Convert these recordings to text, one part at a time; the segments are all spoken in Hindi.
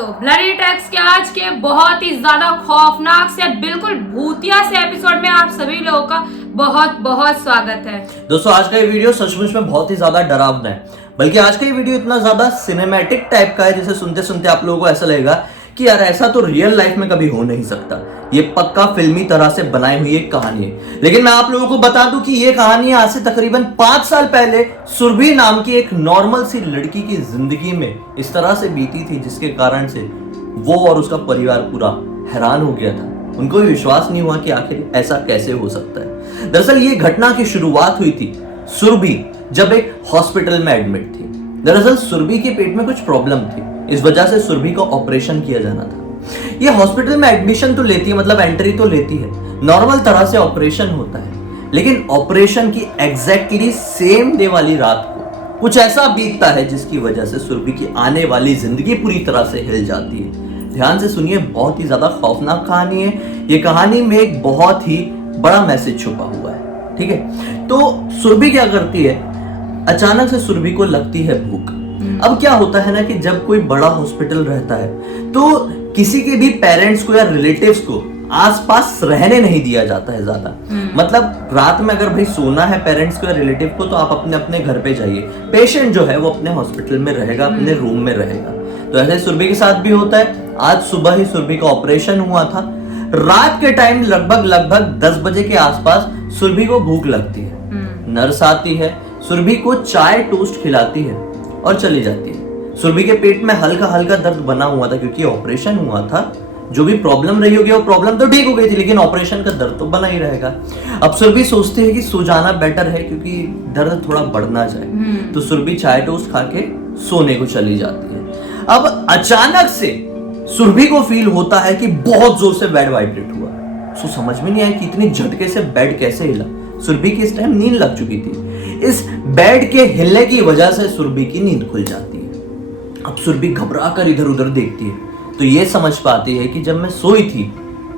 दोस्तों, ब्लडी टैक्स के आज के बहुत ही ज्यादा खौफनाक से बिल्कुल भूतिया से एपिसोड में आप सभी लोगों का बहुत बहुत स्वागत है। दोस्तों आज का ये वीडियो सचमुच में बहुत ही ज्यादा डरावना है, बल्कि आज का ये वीडियो इतना ज्यादा सिनेमैटिक टाइप का है जिसे सुनते सुनते आप लोगों को ऐसा लगेगा कि यार ऐसा तो रियल लाइफ में कभी हो नहीं सकता। ये पक्का फिल्मी तरह से बनाई हुई एक कहानी है। लेकिन मैं आप लोगों को बता दूं कि ये कहानी आज से तकरीबन 5 साल पहले सुरभि नाम की एक नॉर्मल सी लड़की की जिंदगी में इस तरह से बीती थी, जिसके कारण से वो और उसका परिवार पूरा हैरान हो गया था। उनको भी विश्वास नहीं हुआ कि आखिर ऐसा कैसे हो सकता है। दरअसल ये घटना की शुरुआत हुई थी सुरभि जब एक हॉस्पिटल में एडमिट थी। दरअसल सुरभि के पेट में कुछ प्रॉब्लम थी, इस वजह से सुरभि को ऑपरेशन किया जाना था। ये हॉस्पिटल में एडमिशन तो लेती है, मतलब एंट्री तो लेती है, नॉर्मल तरह से ऑपरेशन होता है। लेकिन ऑपरेशन की एग्जैक्टली सेम डे वाली रात को कुछ ऐसा बीतता है जिसकी वजह से सुरभि की आने वाली जिंदगी पूरी तरह से हिल जाती है। ध्यान से सुनिए, बहुत ही ज्यादा खौफनाक कहानी है। ये कहानी में एक बहुत ही बड़ा मैसेज छुपा हुआ है, ठीक है। तो सुरभि क्या करती है, अचानक से सुरभि को लगती है भूख। अब क्या होता है ना कि जब कोई बड़ा हॉस्पिटल रहता है तो किसी के भी पेरेंट्स को या रिलेटिव्स को आसपास रहने नहीं दिया जाता है ज्यादा। मतलब रात में अगर भाई सोना है पेरेंट्स को या रिलेटिव को तो आप अपने अपने घर पे जाइए, पेशेंट जो है वो अपने हॉस्पिटल में रहेगा, अपने रूम में रहेगा। तो ऐसे सुरभि के साथ भी होता है। आज सुबह ही सुरभि का ऑपरेशन हुआ था। रात के टाइम लगभग 10 बजे के आसपास सुरभि को भूख लगती है। नर्स आती है, सुरभि को चाय टोस्ट खिलाती है और चली जाती है। सुरभि के पेट में हल्का हल्का दर्द बना हुआ था क्योंकि ऑपरेशन हुआ था। जो भी प्रॉब्लम रही होगी वो प्रॉब्लम तो ठीक हो गई थी, लेकिन ऑपरेशन का दर्द तो बना ही रहेगा। अब सुरभि सोचती है कि सो जाना बेटर है क्योंकि दर्द थोड़ा बढ़ ना जाए। तो सुरभि चाय टोस्ट खा के सोने को चली जाती है। अब अचानक से सुरभि को फील होता है कि बहुत जोर से बेड वाइब्रेट हुआ। उसको समझ में नहीं आया कि इतनी झटके से बेड कैसे हिला। सुरभि की इस टाइम नींद लग चुकी थी। इस बेड के हिलने की वजह से सुरभि की नींद खुल जाती है। अब सुरभि घबरा कर इधर उधर देखती है तो ये समझ पाती है कि जब मैं सोई थी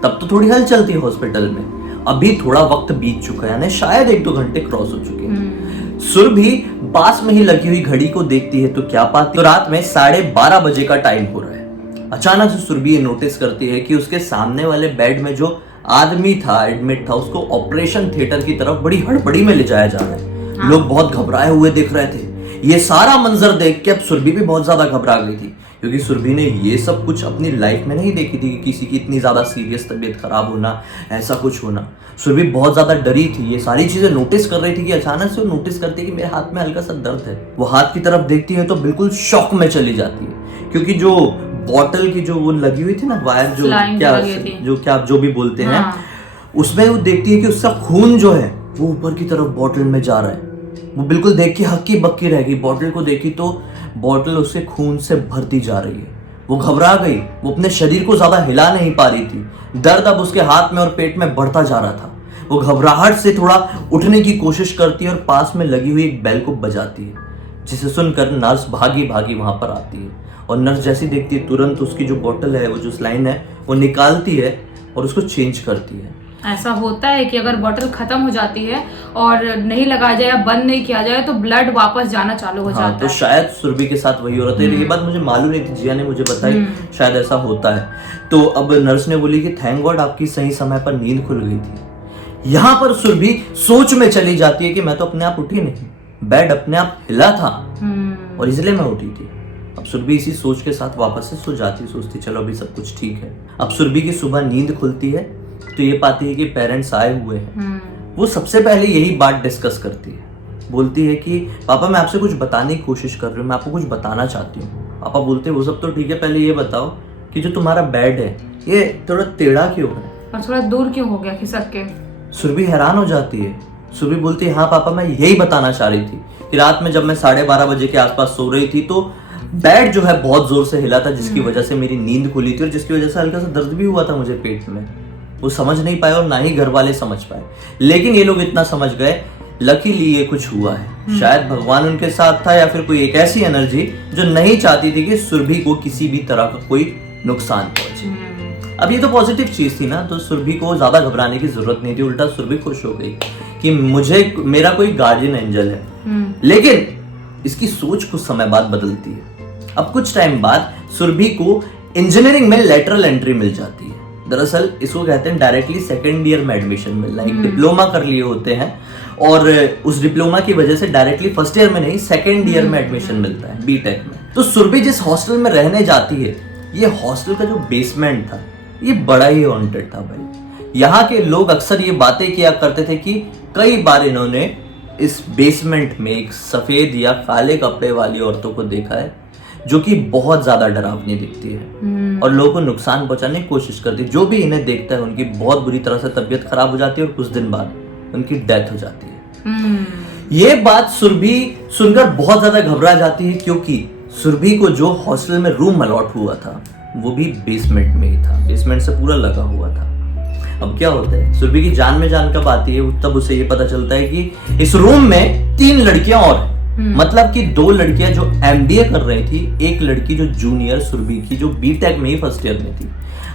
तब तो थोड़ी हलचल थी हॉस्पिटल में, अभी थोड़ा वक्त बीत चुका है, यानी शायद 1-2 घंटे क्रॉस हो चुके हैं। सुरभि पास में ही लगी हुई घड़ी को देखती है तो क्या पाती, तो रात में 12:30 बजे का टाइम हो रहा है। अचानक से सुरभि ये नोटिस करती है कि उसके सामने वाले बेड में जो आदमी था, एडमिट था, उसको ऑपरेशन थिएटर की तरफ बड़ी हड़बड़ी में ले जाया जा रहा है। लोग बहुत घबराए हुए दिख रहे थे। ये सारा मंजर देख के अब सुरभि भी बहुत ज्यादा घबरा गई थी, क्योंकि सुरभि ने ये सब कुछ अपनी लाइफ में नहीं देखी थी कि किसी की इतनी ज्यादा सीरियस तबीयत खराब होना, ऐसा कुछ होना। सुरभि बहुत ज्यादा डरी थी, ये सारी चीजें नोटिस कर रही थी कि अचानक से वो नोटिस करती है कि मेरे हाथ में हल्का सा दर्द है। वो हाथ की तरफ देखती है तो बिल्कुल शॉक में चली जाती है, क्योंकि जो बॉटल की जो वो लगी हुई थी ना वायर, जो भी बोलते हैं, उसमें वो देखती है कि उसका खून जो है वो ऊपर की तरफ बॉटल में जा रहा है। वो बिल्कुल देख के हक्की बक्की रह गई। बॉटल को देखी तो बॉटल उसके खून से भरती जा रही है। वो घबरा गई, वो अपने शरीर को ज्यादा हिला नहीं पा रही थी। दर्द अब उसके हाथ में और पेट में बढ़ता जा रहा था। वो घबराहट से थोड़ा उठने की कोशिश करती है और पास में लगी हुई एक बेल को बजाती है, जिसे सुनकर नर्स भागी भागी वहां पर आती है। और नर्स जैसी देखती है तुरंत उसकी जो बॉटल है, वो जो स्लाइन है, वो निकालती है और उसको चेंज करती है। ऐसा होता है कि अगर बॉटल खत्म हो जाती है और नहीं लगाया जाए या बंद नहीं किया जाए तो ब्लड वापस जाना चालू हो जाता है। तो शायद सुरभि के साथ वही हो रहा था। ये बात मुझे मालूम नहीं थी, जिया ने मुझे बताई शायद ऐसा होता है। तो अब नर्स ने बोली कि थैंक गॉड आपकी सही समय पर नींद खुल गई थी। यहाँ पर सुरभि सोच में चली जाती है कि मैं तो अपने आप उठी नहीं, बेड अपने आप हिला था और इसलिए मैं उठी थी। अब सुरभि इसी सोच के साथ वापस से सो जाती, सोचती चलो अभी सब कुछ ठीक है। अब सुरभि की सुबह नींद खुलती है तो ये पाती है कि पेरेंट्स आए हुए हैं। वो सबसे पहले यही बात डिस्कस करती है, बोलती है कि पापा मैं आपसे कुछ बताने की कोशिश कर रही हूँ, मैं आपको कुछ बताना चाहती हूँ। पापा बोलते हैं वो सब तो ठीक है, पहले ये बताओ कि जो तुम्हारा बेड है ये थोड़ा टेढ़ा क्यों है और थोड़ा दूर क्यों हो गया खिसक के। सुरभि हैरान हो जाती है। सुरभि बोलती है हाँ पापा मैं यही बताना चाह रही थी कि रात में जब मैं 12:30 बजे के आसपास सो रही थी तो बेड जो है बहुत जोर से हिला था, जिसकी वजह से मेरी नींद खुली थी और जिसकी वजह से हल्का सा दर्द भी हुआ था मुझे पेट में। वो समझ नहीं पाए और ना ही घर वाले समझ पाए, लेकिन ये लोग इतना समझ गए लकीली ये कुछ हुआ है। शायद भगवान उनके साथ था या फिर कोई एक ऐसी एनर्जी जो नहीं चाहती थी कि सुरभि को किसी भी तरह का कोई नुकसान पहुंचे। अब ये तो पॉजिटिव चीज थी ना, तो सुरभि को ज्यादा घबराने की जरूरत नहीं थी। उल्टा सुरभि खुश हो गई कि मुझे मेरा कोई गार्डियन एंजल है। लेकिन इसकी सोच कुछ समय बाद बदलती है। अब कुछ टाइम बाद सुरभि को इंजीनियरिंग में लेटरल एंट्री मिल जाती है। दरअसल इसको कहते हैं डायरेक्टली सेकेंड ईयर में एडमिशन मिलना। एक डिप्लोमा कर लिए होते हैं और उस डिप्लोमा की वजह से डायरेक्टली फर्स्ट ईयर में नहीं सेकेंड ईयर में एडमिशन मिलता है बीटेक में। तो सुरभि जिस हॉस्टल में रहने जाती है, ये हॉस्टल का जो बेसमेंट था ये बड़ा ही हॉन्टेड था भाई। यहाँ के लोग अक्सर ये बातें किया करते थे कि कई बार इन्होंने इस बेसमेंट में एक सफेद या काले कपड़े वाली औरतों को देखा है जो कि बहुत ज्यादा डरावनी दिखती है और लोगों को नुकसान पहुंचाने की कोशिश करती है। जो भी इन्हें देखता है उनकी बहुत बुरी तरह से तबीयत खराब हो जाती है और कुछ दिन बाद उनकी डेथ हो जाती है। ये बात सुरभि सुनकर बहुत ज्यादा घबरा जाती है क्योंकि सुरभि को जो हॉस्टल में रूम अलॉट हुआ था वो भी बेसमेंट में ही था, बेसमेंट से पूरा लगा हुआ था। अब क्या होता है, सुरभि की जान में जान कब आती है तब उसे ये पता चलता है कि इस रूम में 3 लड़कियां और हैं। मतलब कि 2 लड़कियां जो एमबीए कर रही थी, एक लड़की जो जूनियर सुरभि की जो बीटेक में ही फर्स्ट ईयर में थी।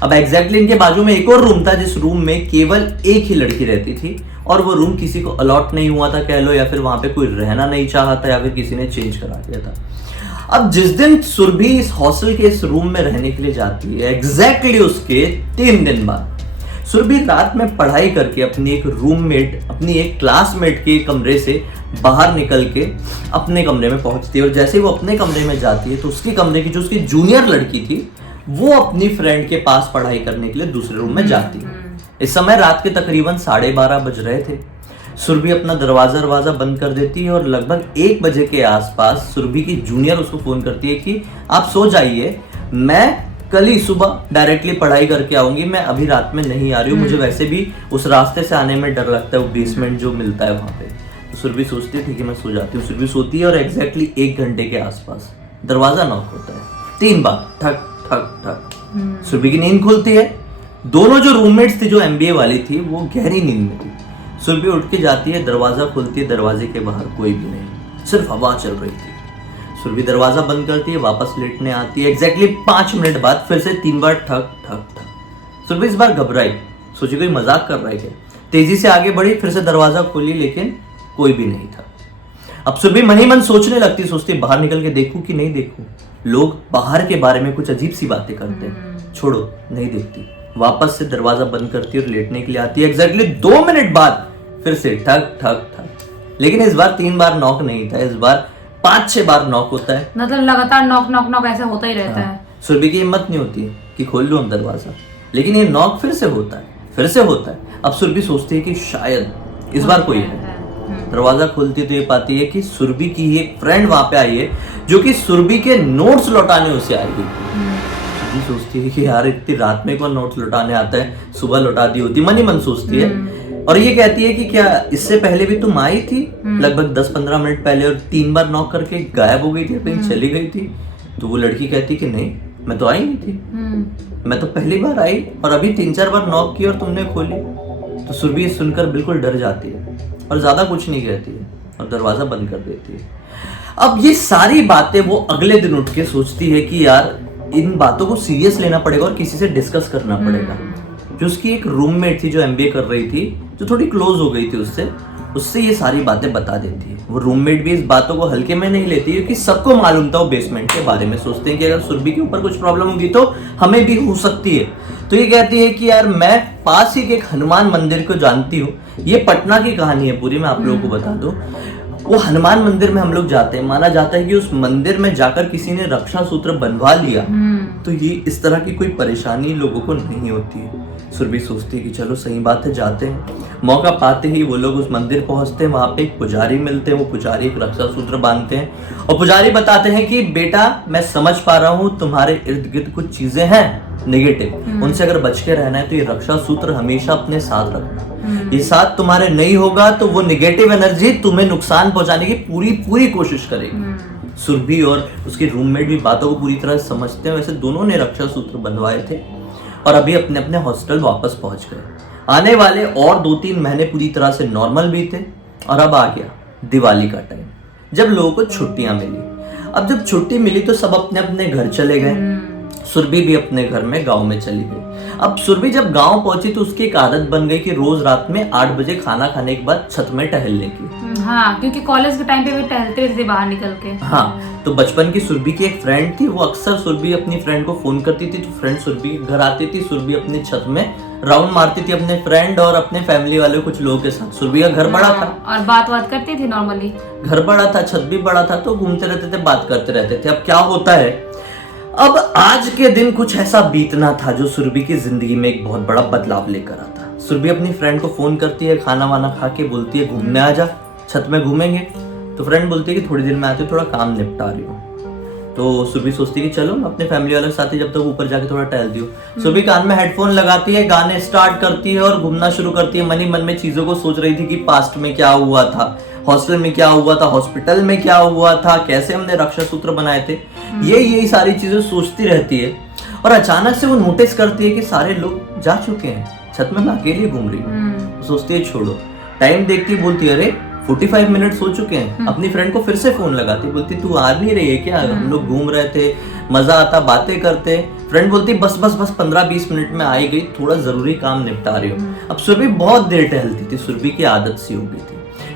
अब एग्जैक्टली इनके बाजू में एक और रूम था जिस रूम में केवल एक ही लड़की रहती थी और वो रूम किसी को अलॉट नहीं हुआ था कह लो, या फिर वहां पे कोई रहना नहीं चाहा था, या फिर किसी ने चेंज करा दिया था। अब जिस दिन सुरभि इस हॉस्टल के इस रूम में रहने के लिए जाती है, एग्जैक्टली उसके 3 दिन बाद सुरभि रात में पढ़ाई करके अपनी एक रूममेट, अपनी एक क्लासमेट के कमरे से बाहर निकल के अपने कमरे में पहुंचती है। और जैसे वो अपने कमरे में जाती है तो उसके कमरे की जो उसकी जूनियर लड़की थी वो अपनी फ्रेंड के पास पढ़ाई करने के लिए दूसरे रूम में जाती है। इस समय रात के तकरीबन 12:30 बज रहे थे। सुरभि अपना दरवाजा बंद कर देती है और लगभग 1 बजे के आसपास सुरभि की जूनियर उसको फोन करती है कि आप सो जाइए, मैं कल ही सुबह डायरेक्टली पढ़ाई करके आऊंगी, मैं अभी रात में नहीं आ रही हूँ, मुझे वैसे भी उस रास्ते से आने में डर लगता है, वो बेसमेंट जो मिलता है वहां पे। तो सुरभि सोचती थी कि मैं सो जाती हूँ। सुरभि सोती है और एग्जैक्टली 1 घंटे के आसपास दरवाजा नॉक होता है 3 बार, ठक ठक ठक। सुरभि की नींद खुलती है। दोनों जो रूममेट्स थी जो एमबीए वाली थी वो गहरी नींद में थी। सुरभि उठ के जाती है, दरवाजा खुलती है, दरवाजे के बाहर कोई भी नहीं, सिर्फ हवा चल रही थी। सुरभि दरवाजा बंद करती है, वापस लेटने आती है। एग्जैक्टली 5 मिनट बाद फिर से 3 बार ठक ठक ठक। सुरभि इस बार घबराई, सोची कोई मजाक कर रहा है क्या। तेजी से आगे बढ़ी, फिर से दरवाजा खोली, लेकिन कोई भी नहीं था। अब सुरभि मन ही मन सोचने लगती, सोचती बाहर निकल के देखूं कि नहीं देखूं। लोग बाहर के बारे में कुछ अजीब सी बातें करते हैं, छोड़ो नहीं देखती। वापस से दरवाजा बंद करती है और लेटने के लिए आती है। एग्जैक्टली 2 मिनट बाद फिर से ठक ठक ठक। लेकिन इस बार 3 बार नॉक नहीं था, इस बार 5-6 बार नॉक होता है। मतलब लगातार नॉक नॉक नॉक ऐसा होता ही रहता है। सुरभि की हिम्मत नहीं होती है कि खोल लूं हम दरवाजा, लेकिन ये नॉक फिर से होता है, फिर से होता है। अब सुरभि सोचती है कि शायद इस बार कोई है। दरवाजा खोलती तो ये पाती है कि सुरभि की एक फ्रेंड वहां पे आई है जो कि सुरभि के नोट्स लौटाने उसे आई हुई। सुरभि सोचती है कि यार इतनी रात में कौन नोट्स लौटाने आता है, सुबह लौटा दी होती, मन ही मन सोचती है। और ये कहती है कि क्या इससे पहले भी तुम आई थी लगभग 10-15 मिनट पहले और 3 बार नॉक करके गायब हो गई थी, कहीं चली गई थी। तो वो लड़की कहती कि नहीं, मैं तो आई नहीं थी, मैं तो पहली बार आई और अभी 3-4 बार नॉक की और तुमने खोली। तो सुरभि सुनकर बिल्कुल डर जाती है और ज्यादा कुछ नहीं कहती है और दरवाजा बंद कर देती है। अब ये सारी बातें वो अगले दिन उठ के सोचती है कि यार इन बातों को सीरियस लेना पड़ेगा और किसी से डिस्कस करना पड़ेगा। जो उसकी एक रूममेट थी जो एमबीए कर रही थी, जो थोड़ी क्लोज हो गई थी उससे ये सारी बातें बता देती है। वो रूममेट भी इस बातों को हल्के में नहीं लेती क्योंकि सबको मालूम था वो बेसमेंट के बारे में। सोचते हैं कि अगर सुरभि के ऊपर कुछ प्रॉब्लम होगी तो हमें भी हो सकती है। तो ये कहती है कि यार मैं पास ही के एक हनुमान मंदिर को जानती हूँ, ये पटना की कहानी है पूरी, मैं आप लोगों को बता दूं। वो हनुमान मंदिर में हम लोग जाते हैं, माना जाता है कि उस मंदिर में जाकर किसी ने रक्षा सूत्र बनवा लिया तो ये इस तरह की कोई परेशानी लोगों को नहीं होती है। सुरभि सोचती है कि चलो सही बात है, जाते हैं। मौका पाते ही वो लोग उस मंदिर पहुंचते हैं, वहां पे एक पुजारी मिलते हैं। वो पुजारी एक रक्षा सूत्र बांधते हैं और पुजारी बताते हैं कि बेटा मैं समझ पा रहा हूँ तुम्हारे इर्द गिर्द कुछ चीजें हैं नेगेटिव, उनसे अगर बच के रहना है तो ये रक्षा सूत्र हमेशा अपने साथ रखना। ये साथ तुम्हारे नहीं होगा तो वो नेगेटिव एनर्जी तुम्हें नुकसान पहुंचाने की पूरी कोशिश करेगी। सुरभि और उसके रूममेट भी बातों को पूरी तरह समझते हैं। वैसे दोनों ने रक्षा सूत्र बंधवाए थे और अभी अपने अपने हॉस्टल वापस पहुंच गए। आने वाले और 2-3 महीने पूरी तरह से नॉर्मल बीते और अब आ गया दिवाली का टाइम, जब लोगों को छुट्टियां मिली। अब जब छुट्टी मिली तो सब अपने अपने घर चले गए। सुरभि भी अपने घर में गांव में चली गई। अब सुरभि जब गांव पहुंची तो उसकी एक आदत बन गई कि रोज रात में 8 बजे खाना खाने के बाद छत में टहलने की। हाँ, क्योंकि कॉलेज के टाइम पे भी टहलते रहते थे बाहर निकल के। हाँ, तो बचपन की सुरभि की एक फ्रेंड थी, वो अक्सर सुरभि अपनी फ्रेंड को फोन करती थी, तो फ्रेंड सुरभि के घर आती थी, सुरभि अपनी छत में राउंड मारती थी अपने फ्रेंड और अपने फैमिली वाले कुछ लोगों के साथ। सुरभि का घर बड़ा था और बात करती थी नॉर्मली। घर बड़ा था, छत भी बड़ा था, तो घूमते रहते थे, बात करते रहते थे। अब क्या होता है, अब आज के दिन कुछ ऐसा बीतना था जो सुरभि की जिंदगी में एक बहुत बड़ा बदलाव लेकर आता। सुरभि अपनी फ्रेंड को फोन करती है, खाना वाना खा के बोलती है घूमने आ जा, छत में घूमेंगे। तो फ्रेंड बोलती है कि थोड़ी देर में आती हूँ, थोड़ा काम निपटा रही हूँ। तो सुरभि सोचती है कि चलो मैं अपने फैमिली वालों के साथ ही जब तक ऊपर जाके थोड़ा टहलती हूँ। सुरभि कान में हेडफोन लगाती है, गाने स्टार्ट करती है और घूमना शुरू करती है। मन ही मन में चीजों को सोच रही थी कि पास्ट में क्या हुआ था, हॉस्टल में क्या हुआ था, हॉस्पिटल में क्या हुआ था, कैसे हमने रक्षा सूत्र बनाए थे, यही सारी चीजें सोचती रहती है। और अचानक से वो नोटिस करती है कि सारे लोग जा चुके हैं, छत में मैं अकेली घूम रही हूँ। सोचती है छोड़ो, टाइम देखती है, बोलती है अरे 45 मिनट हो चुके हैं। अपनी फ्रेंड को फिर से फोन लगाती, बोलती तू आ नहीं रही है क्या, हम लोग घूम रहे थे, मजा आता, बातें करते। फ्रेंड बोलती बस 15-20 मिनट में आई गई, थोड़ा जरूरी काम निपटा रही हूँ। अब सुरभि बहुत देर टहलती थी, सुरभि की आदत सी हो गई थी।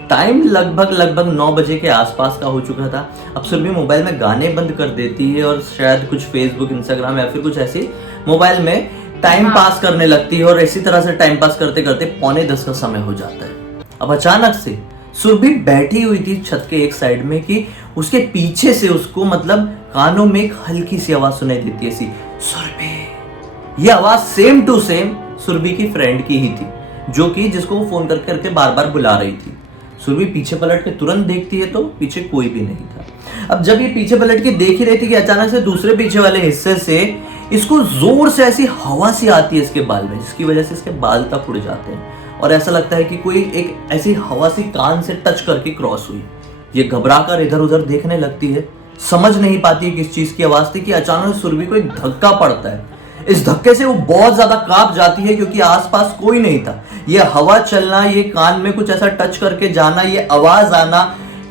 टाइम लगभग 9 बजे के आसपास का हो चुका था। अब सुरभि मोबाइल में गाने बंद कर देती है और शायद कुछ फेसबुक, इंस्टाग्राम या फिर कुछ ऐसे मोबाइल में टाइम पास करने लगती है। और इसी तरह से टाइम पास करते करते 9:45 का समय हो जाता है। अब अचानक से सुरभि बैठी हुई थी छत के एक साइड में कि उसके पीछे से उसको मतलब कानों में एक हल्की सी आवाज सुनाई देती है, ऐसी सुरभि। ये आवाज सेम टू सेम सुरभि की फ्रेंड की ही थी, जो कि जिसको वो फोन करके बार बार बुला रही थी। सुरभि पीछे पलट के तुरंत देखती है तो पीछे कोई भी नहीं था। अब जब ये पीछे पलट के देख ही रही थी कि अचानक से दूसरे पीछे वाले हिस्से से इसको जोर से ऐसी हवा सी आती है इसके बाल में, जिसकी वजह से इसके बाल तक उड़ जाते हैं और ऐसा लगता है कि कोई एक ऐसी हवा सी कान से टच करके क्रॉस हुई। ये घबरा कर इधर उधर देखने लगती है, समझ नहीं पाती है किस चीज की आवाज थी कि अचानक सुरभि को एक धक्का पड़ता है। इस धक्के से वो बहुत ज्यादा कांप जाती है क्योंकि आसपास कोई नहीं था। ये हवा चलना, ये कान में कुछ ऐसा टच करके जाना, ये आवाज आना,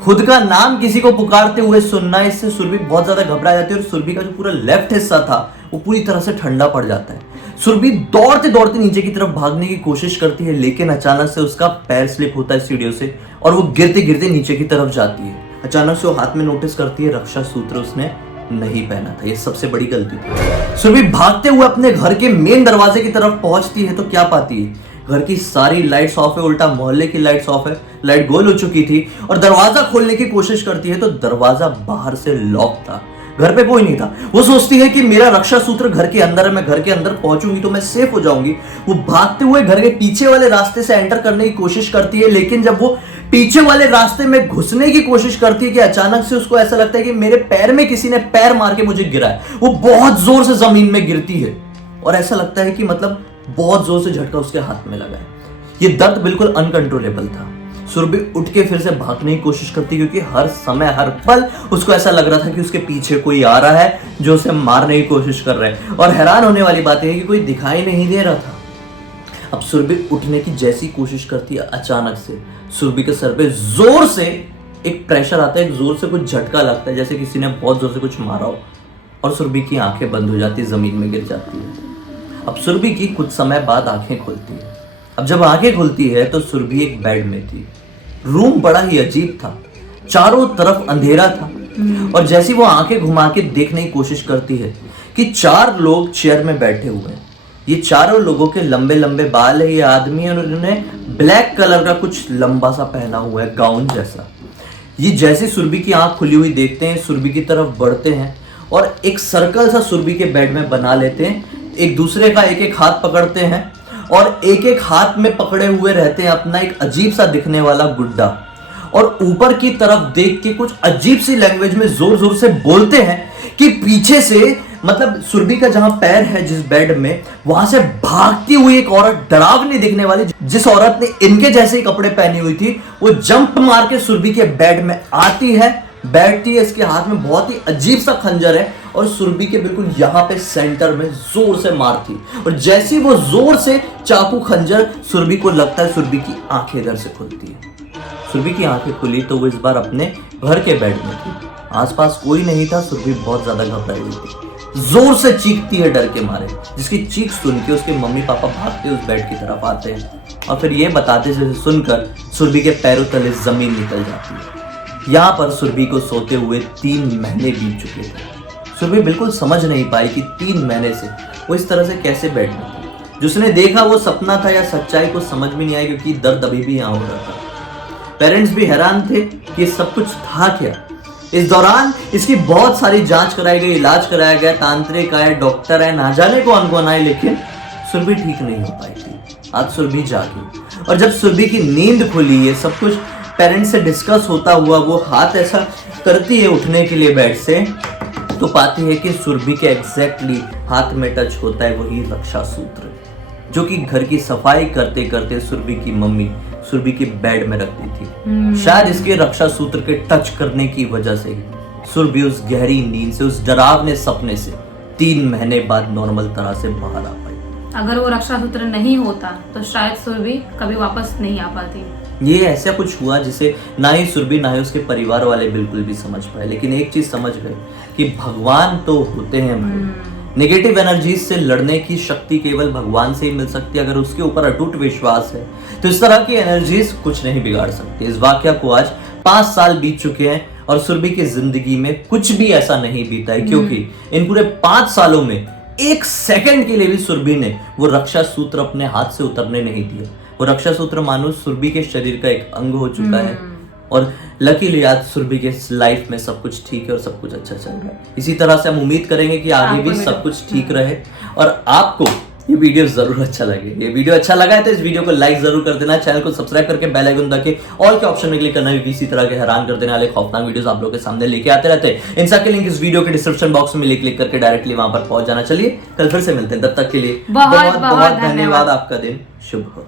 खुद का नाम किसी को पुकारते हुए सुनना, इससे सुरभि बहुत ज्यादा घबरा जाती है और सुरभि का जो पूरा लेफ्ट हिस्सा था वो पूरी तरह से ठंडा पड़ जाता है। सुरभि दौड़ते दौड़ते नीचे की तरफ भागने की कोशिश करती है, लेकिन अचानक से उसका पैर स्लिप होता है सीढ़ियों से और वो गिरते गिरते नीचे की तरफ जाती है। अचानक से वो हाथ में नोटिस करती है रक्षा सूत्र उसने नहीं पहना था। ये सबसे बड़ी गलती थी। सुरभि भागते हुए अपने घर के मेन दरवाजे की तरफ पहुंचती है तो क्या पाती है, घर की सारी लाइट्स ऑफ है, उल्टा मोहल्ले की लाइट्स ऑफ है, लाइट गोल हो चुकी थी। और दरवाजा खोलने की कोशिश करती है तो दरवाजा बाहर से लॉक था, घर पे कोई नहीं था। वो सोचती है कि मेरा रक्षा सूत्र घर के अंदर है, मैं घर के अंदर पहुंचूंगी तो मैं सेफ हो जाऊंगी। वो भागते हुए घर के पीछे वाले रास्ते से एंटर करने की कोशिश करती है, लेकिन जब वो पीछे वाले रास्ते में घुसने की कोशिश करती है कि अचानक से उसको ऐसा लगता है कि मेरे पैर में किसी ने पैर मार के मुझे गिरा है। वो बहुत जोर से जमीन में गिरती है और ऐसा लगता है कि मतलब बहुत जोर से झटका उसके हाथ में लगा है। ये दर्द बिल्कुल अनकंट्रोलेबल था। सुरभि उठ के फिर से भागने की कोशिश करती क्योंकि हर समय हर पल उसको ऐसा लग रहा था कि उसके पीछे कोई आ रहा है जो उसे मारने की कोशिश कर रहा है। और हैरान होने वाली बात यह है कि कोई दिखाई नहीं दे रहा था। अब सुरभि उठने की जैसी कोशिश करती है, अचानक से सुरभि के सर पे जोर से एक प्रेशर आता है, एक जोर से कुछ झटका लगता है जैसे किसी ने बहुत जोर से कुछ मारा हो और सुरभि की आंखें बंद हो जाती है, जमीन में गिर जाती है। अब सुरभि की कुछ समय बाद आंखें खुलती है। अब जब आंखें खुलती है तो सुरभि एक बेड में थी। रूम बड़ा ही अजीब था, चारों तरफ अंधेरा था और जैसी वो आंखें घुमा के देखने की कोशिश करती है कि 4 लोग चेयर में बैठे हुए हैं। ये चारों लोगों के लंबे लंबे बाल है, ये आदमी और उन्होंने ब्लैक कलर का कुछ लंबा सा पहना हुआ है, गाउन जैसा। ये जैसे सुरभि की आंख खुली हुई देखते हैं, सुरभि की तरफ बढ़ते हैं और एक सर्कल सा सुरभि के बेड में बना लेते हैं। एक दूसरे का एक एक हाथ पकड़ते हैं और एक एक हाथ में पकड़े हुए रहते हैं अपना एक अजीब सा दिखने वाला गुड्डा और ऊपर की तरफ देख के कुछ अजीब सी लैंग्वेज में जोर जोर से बोलते हैं कि पीछे से मतलब सुरभि का जहां पैर है जिस बेड में, वहां से भागती हुई एक औरत, डरावनी दिखने वाली, जिस औरत ने इनके जैसे ही कपड़े पहनी हुई थी, वो जंप मार के सुरभि के बेड में आती है, बैठती है। इसके हाथ में बहुत ही अजीब सा खंजर है और सुरभि के बिल्कुल यहाँ पे सेंटर में जोर से मारती और जैसे वो जोर से चाकू खंजर, सुरभि को लगता है सुरभि की आंखें इधर से खुलती है। सुरभि की आंखें खुली तो वो इस बार अपने घर के बेड में थी, आसपास कोई नहीं था। सुरभि बहुत ज्यादा घबराई हुई थी। जोर से चीखती है डर के मारे, जिसकी चीख सुन के उसके मम्मी पापा भागते उस बेड की तरफ आते हैं और फिर ये बताते जैसे सुनकर सुरभि के पैरों तले जमीन निकल जाती है। यहाँ पर सुरभि को सोते हुए 3 महीने बीत चुके थे। सुरभि बिल्कुल समझ नहीं पाई कि 3 महीने से वो इस तरह से कैसे बेड में थी। जिसने देखा वो सपना था या सच्चाई को समझ में नहीं आई, क्योंकि दर्द अभी भी यहाँ हो रहा था। पेरेंट्स भी हैरान थे कि सब कुछ था क्या। इस दौरान इसकी बहुत सारी जांच कराई गई, इलाज कराया गया, तांत्रिक आए, डॉक्टर आए, ना जाने कौन आए, लेकिन सुरभि ठीक नहीं हो पाई थी। आज सुरभि जागी और जब सुरभि की नींद खुली, ये सब कुछ पेरेंट्स से डिस्कस होता हुआ वो हाथ ऐसा करती है उठने के लिए बेड से, तो पाती है कि सुरभि के एग्जैक्टली हाथ में टच होता है वही रक्षा सूत्र, जो कि घर की सफाई करते करते सुरभि की मम्मी सुरभि के बेड में रखती थी। शायद इसके रक्षा सूत्र के टच करने की वजह से ही सुरभि उस गहरी नींद से, उस डरावने सपने से 3 महीने बाद नॉर्मल तरह से बाहर आ पाई। अगर वो रक्षा सूत्र नहीं होता तो शायद सुरभि कभी वापस नहीं आ पाती। ये ऐसा कुछ हुआ जिसे ना ही सुरभि ना ही उसके परिवार वाले बिल्कुल भी समझ पाए, लेकिन एक चीज समझ गए कि भगवान तो होते हैं भाई। नेगेटिव एनर्जीज से लड़ने की शक्ति केवल भगवान से ही मिल सकती है। अगर उसके ऊपर अटूट विश्वास है तो इस तरह की एनर्जीज कुछ नहीं बिगाड़ सकती। इस वाकया को आज 5 साल बीत चुके हैं और सुरभि की जिंदगी में कुछ भी ऐसा नहीं बीता है, क्योंकि इन पूरे 5 सालों में 1 सेकंड के लिए भी सुरभि ने वो रक्षा सूत्र अपने हाथ से उतरने नहीं दिया। वो रक्षा सूत्र मानो सुरभि के शरीर का एक अंग हो चुका है और लकीली आज सुरभि के लाइफ में सब कुछ ठीक है और सब कुछ अच्छा चल रहा है। इसी तरह से हम उम्मीद करेंगे कि आगे भी सब कुछ ठीक रहे और आपको ये वीडियो जरूर अच्छा लगे। ये वीडियो अच्छा लगा है तो इस वीडियो को लाइक जरूर कर देना, चैनल को सब्सक्राइब करके बेल आइकन दबा के ऑल के ऑप्शन में क्लिक करना, क्योंकि इसी तरह के हैरान कर देने वाले खौफनाक वीडियोस आप लोगों के सामने लेके आते रहते हैं। इन सब के लिंक इस वीडियो के डिस्क्रिप्शन बॉक्स में क्लिक करके डायरेक्टली वहां पर पहुंच जाना। चलिए कल फिर से मिलते हैं, तब तक के लिए बहुत बहुत धन्यवाद। आपका दिन शुभ हो।